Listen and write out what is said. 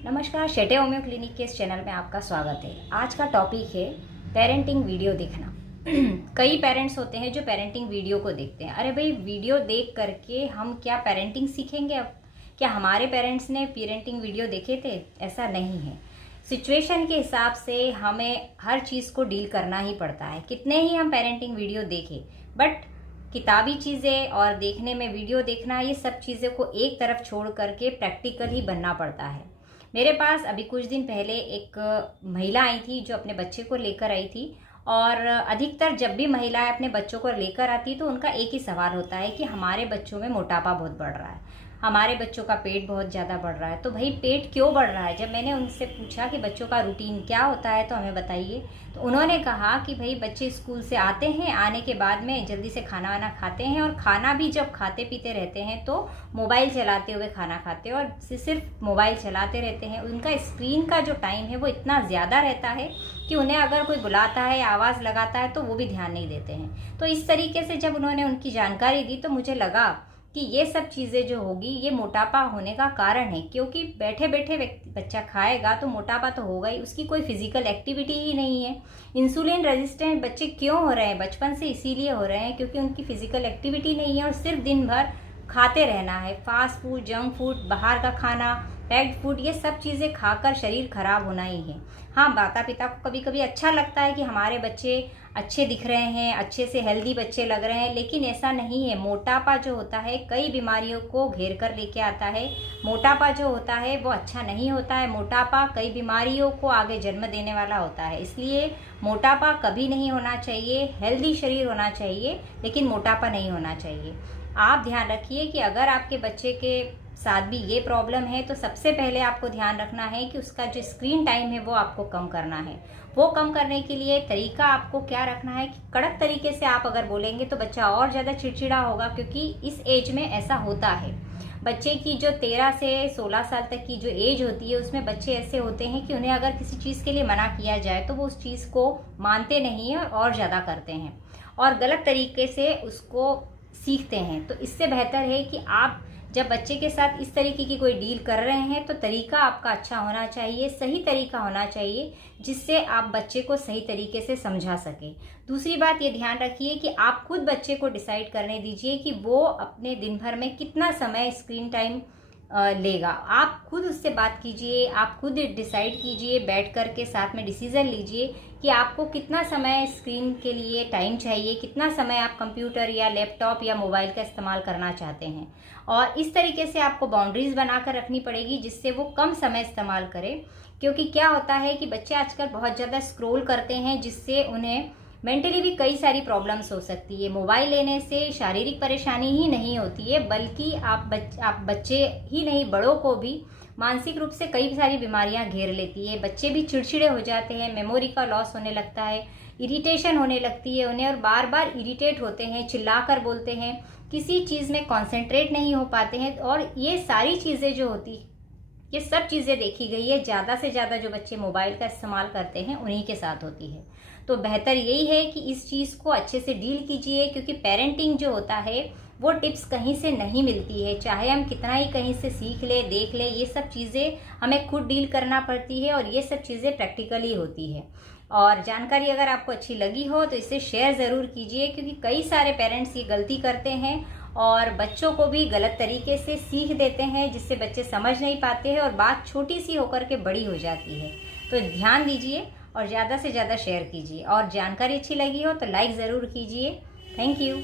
नमस्कार, Shete homeo clinic के इस चैनल में आपका स्वागत है। आज का टॉपिक है पेरेंटिंग वीडियो देखना। कई पेरेंट्स होते हैं जो पेरेंटिंग वीडियो को देखते हैं। अरे भाई, वीडियो देख करके हम क्या पेरेंटिंग सीखेंगे? अब क्या हमारे पेरेंट्स ने पेरेंटिंग वीडियो देखे थे? ऐसा नहीं है। सिचुएशन के हिसाब से हमें हर चीज़ को डील करना ही पड़ता है। कितने ही हम पेरेंटिंग वीडियो देखें, बट किताबी चीज़ें और देखने में वीडियो देखना, ये सब चीज़ें को एक तरफ छोड़ करके प्रैक्टिकल ही बनना पड़ता है। मेरे पास अभी कुछ दिन पहले एक महिला आई थी जो अपने बच्चे को लेकर आई थी। और अधिकतर जब भी महिलाएं अपने बच्चों को लेकर आती तो उनका एक ही सवाल होता है कि हमारे बच्चों में मोटापा बहुत बढ़ रहा है, हमारे बच्चों का पेट बहुत ज़्यादा बढ़ रहा है। तो भाई, पेट क्यों बढ़ रहा है? जब मैंने उनसे पूछा कि बच्चों का रूटीन क्या होता है तो हमें बताइए, तो उन्होंने कहा कि भाई बच्चे स्कूल से आते हैं, आने के बाद में जल्दी से खाना वाना खाते हैं, और खाना भी जब खाते पीते रहते हैं तो मोबाइल चलाते हुए खाना खाते हैं, और सिर्फ मोबाइल चलाते रहते हैं। उनका स्क्रीन का जो टाइम है वो इतना ज़्यादा रहता है कि उन्हें अगर कोई बुलाता है, आवाज़ लगाता है तो वो भी ध्यान नहीं देते हैं। तो इस तरीके से जब उन्होंने उनकी जानकारी दी तो मुझे लगा कि ये सब चीज़ें जो होगी ये मोटापा होने का कारण है, क्योंकि बैठे बैठे बच्चा खाएगा तो मोटापा तो होगा ही। उसकी कोई फिजिकल एक्टिविटी ही नहीं है। इंसुलिन रेजिस्टेंट बच्चे क्यों हो रहे हैं? बचपन से इसीलिए हो रहे हैं क्योंकि उनकी फिजिकल एक्टिविटी नहीं है और सिर्फ दिन भर खाते रहना है। फास्ट फूड, जंक फूड, बाहर का खाना, पैक्ड फूड, ये सब चीज़ें खाकर शरीर खराब होना ही है। हाँ, माता पिता को कभी कभी अच्छा लगता है कि हमारे बच्चे अच्छे दिख रहे हैं, अच्छे से हेल्दी बच्चे लग रहे हैं, लेकिन ऐसा नहीं है। मोटापा जो होता है कई बीमारियों को घेर कर लेके आता है। मोटापा जो होता है वो अच्छा नहीं होता है। मोटापा कई बीमारियों को आगे जन्म देने वाला होता है। इसलिए मोटापा कभी नहीं होना चाहिए। हेल्दी शरीर होना चाहिए, लेकिन मोटापा नहीं होना चाहिए। आप ध्यान रखिए कि अगर आपके बच्चे के साथ भी ये प्रॉब्लम है तो सबसे पहले आपको ध्यान रखना है कि उसका जो स्क्रीन टाइम है वो आपको कम करना है। वो कम करने के लिए तरीका आपको क्या रखना है कि कड़क तरीके से आप अगर बोलेंगे तो बच्चा और ज़्यादा चिड़चिड़ा होगा, क्योंकि इस एज में ऐसा होता है। बच्चे की जो 13 से 16 साल तक की जो एज होती है उसमें बच्चे ऐसे होते हैं कि उन्हें अगर किसी चीज़ के लिए मना किया जाए तो वो उस चीज़ को मानते नहीं हैं और ज़्यादा करते हैं और गलत तरीके से उसको सीखते हैं। तो इससे बेहतर है कि आप जब बच्चे के साथ इस तरीके की कोई डील कर रहे हैं तो तरीका आपका अच्छा होना चाहिए, सही तरीका होना चाहिए, जिससे आप बच्चे को सही तरीके से समझा सकें। दूसरी बात ये ध्यान रखिए कि आप खुद बच्चे को डिसाइड करने दीजिए कि वो अपने दिन भर में कितना समय स्क्रीन टाइम लेगा। आप खुद उससे बात कीजिए, आप खुद डिसाइड कीजिए, बैठ कर के साथ में डिसीजन लीजिए कि आपको कितना समय स्क्रीन के लिए टाइम चाहिए, कितना समय आप कंप्यूटर या लैपटॉप या मोबाइल का इस्तेमाल करना चाहते हैं। और इस तरीके से आपको बाउंड्रीज बनाकर रखनी पड़ेगी जिससे वो कम समय इस्तेमाल करे। क्योंकि क्या होता है कि बच्चे आजकल बहुत ज़्यादा स्क्रॉल करते हैं, जिससे उन्हें मेंटली भी कई सारी प्रॉब्लम्स हो सकती है। मोबाइल लेने से शारीरिक परेशानी ही नहीं होती है, बल्कि आप बच्चे ही नहीं, बड़ों को भी मानसिक रूप से कई सारी बीमारियां घेर लेती है। बच्चे भी चिड़चिड़े हो जाते हैं, मेमोरी का लॉस होने लगता है, इरिटेशन होने लगती है उन्हें, और बार बार इरिटेट होते हैं, चिल्लाकर बोलते हैं, किसी चीज़ में कॉन्सेंट्रेट नहीं हो पाते हैं। और ये सारी चीज़ें जो होती, ये सब चीज़ें देखी गई है, ज़्यादा से ज़्यादा जो बच्चे मोबाइल का इस्तेमाल करते हैं उन्हीं के साथ होती है। तो बेहतर यही है कि इस चीज़ को अच्छे से डील कीजिए, क्योंकि पेरेंटिंग जो होता है वो टिप्स कहीं से नहीं मिलती है। चाहे हम कितना ही कहीं से सीख ले, देख ले, ये सब चीज़ें हमें खुद डील करना पड़ती है और ये सब चीज़ें प्रैक्टिकली होती है। और जानकारी अगर आपको अच्छी लगी हो तो इसे शेयर ज़रूर कीजिए, क्योंकि कई सारे पेरेंट्स ये गलती करते हैं और बच्चों को भी गलत तरीके से सीख देते हैं, जिससे बच्चे समझ नहीं पाते हैं और बात छोटी सी होकर के बड़ी हो जाती है। तो ध्यान दीजिए और ज़्यादा से ज़्यादा शेयर कीजिए, और जानकारी अच्छी लगी हो तो लाइक ज़रूर कीजिए। Thank you.